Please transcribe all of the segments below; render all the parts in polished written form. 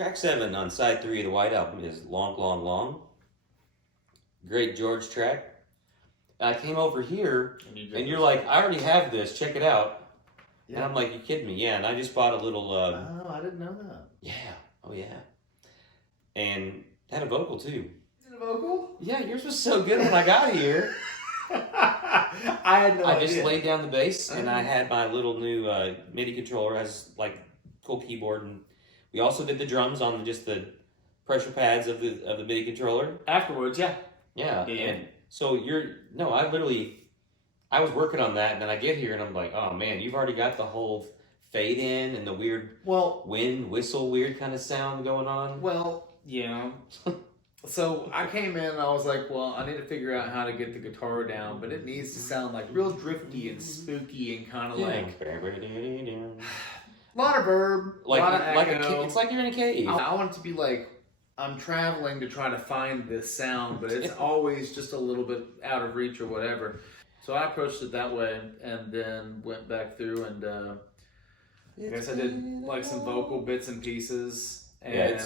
Track 7 on side 3 of the White Album is Long, Long, Long. Great George track. I came over here, and you're like, I already have this, check it out. Yeah. And I'm like, you kidding me? Yeah, and I just bought a little... oh, I didn't know that. Yeah, oh yeah. And had a vocal too. Is it a vocal? Yeah, yours was so good when I got here. I had no idea. I just laid down the bass, and I had my little new MIDI controller, has like cool keyboard, and we also did the drums on just the pressure pads of the MIDI controller. Afterwards, yeah. Yeah. And so I was working on that, and then I get here, and I'm like, oh man, you've already got the whole fade in and the weird wind whistle weird kind of sound going on. Well, yeah. So I came in and I was like, well, I need to figure out how to get the guitar down, but it needs to sound like real drifty and spooky and kind of like a lot of verb, like, a lot of echo. It's like you're in a cave. I want it to be like I'm traveling to try to find this sound, but it's always just a little bit out of reach or whatever. So I approached it that way, and then went back through, and I guess I did like some vocal bits and pieces. And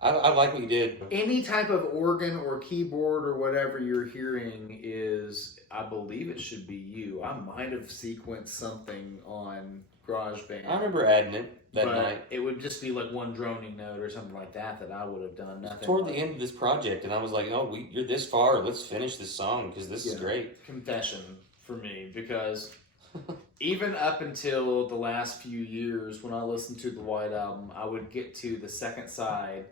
I like what you did. Any type of organ or keyboard or whatever you're hearing is, I believe it should be you. I might have sequenced something on GarageBand. I remember adding it that night. It would just be like one droning note or something like that I would have done. Nothing toward the end of this project, and I was like, oh, you're this far. Let's finish this song because this is great. Confession for me, because even up until the last few years when I listened to the White Album, I would get to the second side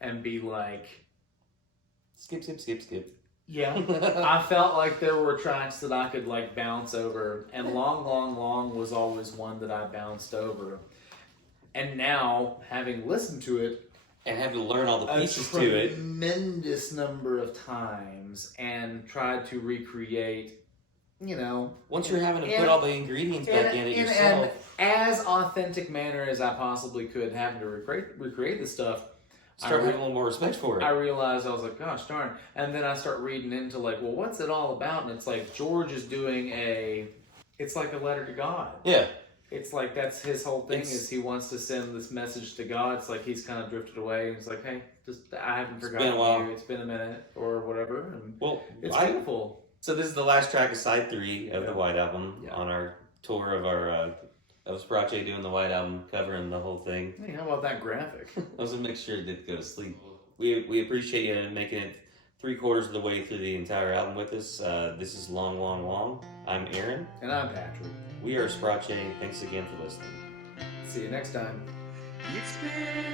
and be like... Skip, skip, skip, skip. Yeah. I felt like there were tracks that I could like bounce over, and Long, Long, Long was always one that I bounced over. And now, having listened to it... And having to learn all the pieces to it. A tremendous number of times, and tried to recreate... You know, once you're having to put all the ingredients back in it yourself, in as authentic manner as I possibly could, having to recreate this stuff, start having a little more respect for it. I realized, I was like, gosh darn. And then I start reading into like, well, what's it all about? And it's like George is doing it's like a letter to God. Yeah. It's like that's his whole thing, is he wants to send this message to God. It's like he's kind of drifted away, and he's like, hey, I haven't forgotten you. It's been a minute or whatever. And it's beautiful. So this is the last track of side 3 of the White Album on our tour of SPRACE doing the White Album, covering the whole thing. Hey, how about that graphic? I was make sure it didn't go to sleep. We appreciate you making it 3/4 of the way through the entire album with us. This is Long, Long, Long. I'm Aaron. And I'm Patrick. We are SPRACE. Thanks again for listening. See you next time. It's been